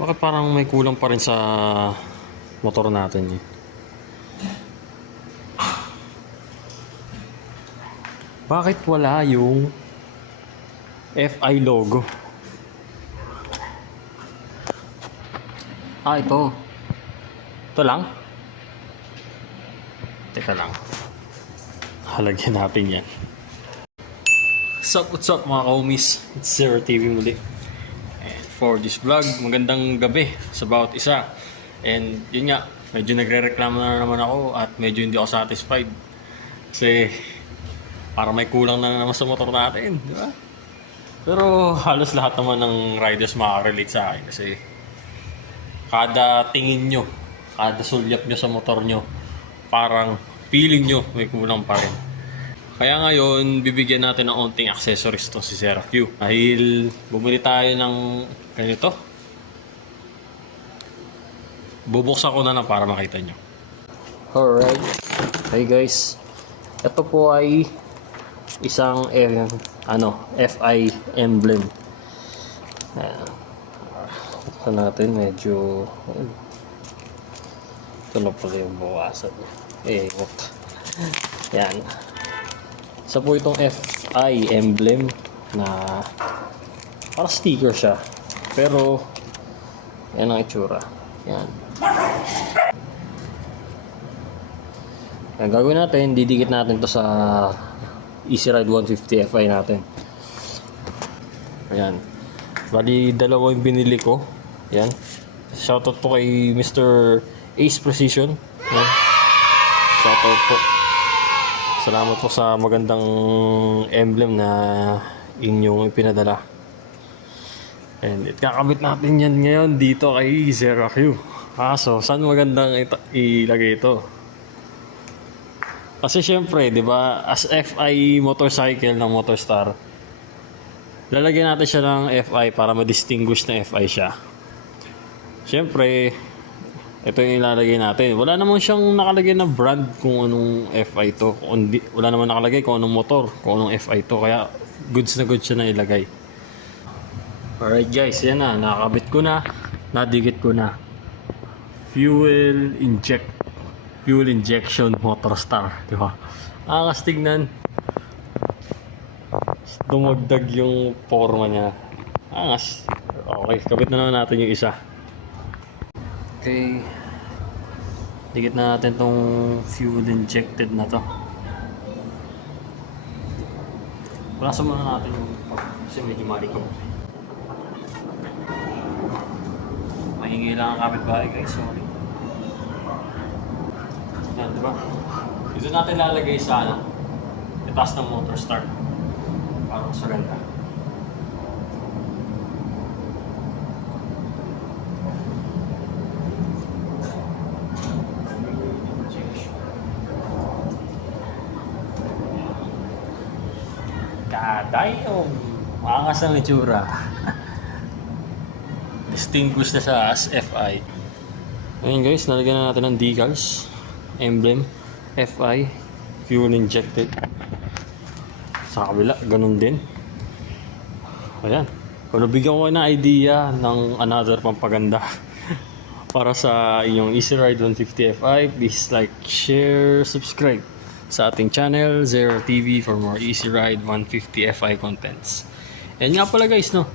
Bakit parang may kulang pa rin sa motor natin eh? Bakit wala yung FI logo? Ah, ito. Ito lang? Teka lang. Halagyan natin yan. Sup, what's up mga kaumis? It's Zero TV muli. For this vlog, magandang gabi sa bawat isa. And yun nga, medyo nagre-reklamo na naman ako at medyo hindi ako satisfied. Kasi para may kulang na naman sa motor natin, di ba? Pero halos lahat naman ng riders makaka-relate sa akin kasi kada tingin nyo, kada sulyap nyo sa motor nyo, parang feeling nyo may kulang pa rin. Kaya ngayon, bibigyan natin ng onting accessories to si Serafew. Dahil bumili tayo ng ganito. Bubuksan ko na lang para makita nyo. Alright. Hey guys. Ito po ay isang eh, ano, FI emblem. Ito natin medyo ito na pala yung bawasan. Eh, what? Yan. Isa po itong FI emblem na para sticker siya. Pero, yan ang itsura. Yan. Ang gagawin natin, didikit natin to sa Easy Ride 150 FI natin. Ayan. Bali, dalawa yung binili ko. Yan. Shoutout po kay Mr. Ace Precision. Yan. Shoutout po. Salamat po sa magandang emblem na inyong ipinadala. And kakabit natin yan ngayon dito kay Zero Q. Kaso, saan magandang ita- ilagay ito? Kasi syempre, di ba, as FI motorcycle ng Motorstar, lalagyan natin siya ng FI para ma-distinguish na FI siya. Syempre, ito yung ilalagay natin. Wala naman siyang nakalagay na brand kung anong FI to. Wala naman nakalagay kung anong motor, kung anong FI to. Kaya goods na goods siya na ilagay. Alright guys, yan na. Nakakabit ko na. Nadikit ko na. Fuel inject. Fuel injection motor star. Di ba? Angas tignan. Dumagdag yung forma niya. Angas. Okay, kabit na naman natin yung isa. Okay. Dikit na natin tong fuel injected na to. Pulasan muna natin yung kasi medyo malikot. Mahingi lang ang kapitbahay guys. Sorry. Yan, di ba? Dito natin lalagay sa ano, itaas ng motor start. Para mas maganda. Kadayong! Maangas ang itsura. Distinguished na sa as FI. Ngayon guys, nalagyan na natin ng decals. Emblem. FI. Fuel injected. Sa kabila, ganun din. Ayan. Kung nabigyan ko ng idea ng another pampaganda para sa inyong Easy Ride 150 FI, please like, share, subscribe sa ating channel, Zero TV for more Easy Ride 150 FI contents. Yan nga pala guys, no?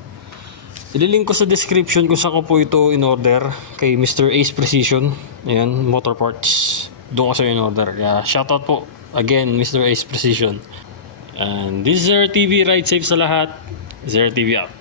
Ililink ko sa description kung saan ko po ito in order kay Mr. Ace Precision. Ayan, motor parts. Doon ko sa in order. Kaya shoutout po again, Mr. Ace Precision. And this is Zero TV. Ride safe sa lahat. Zero TV out.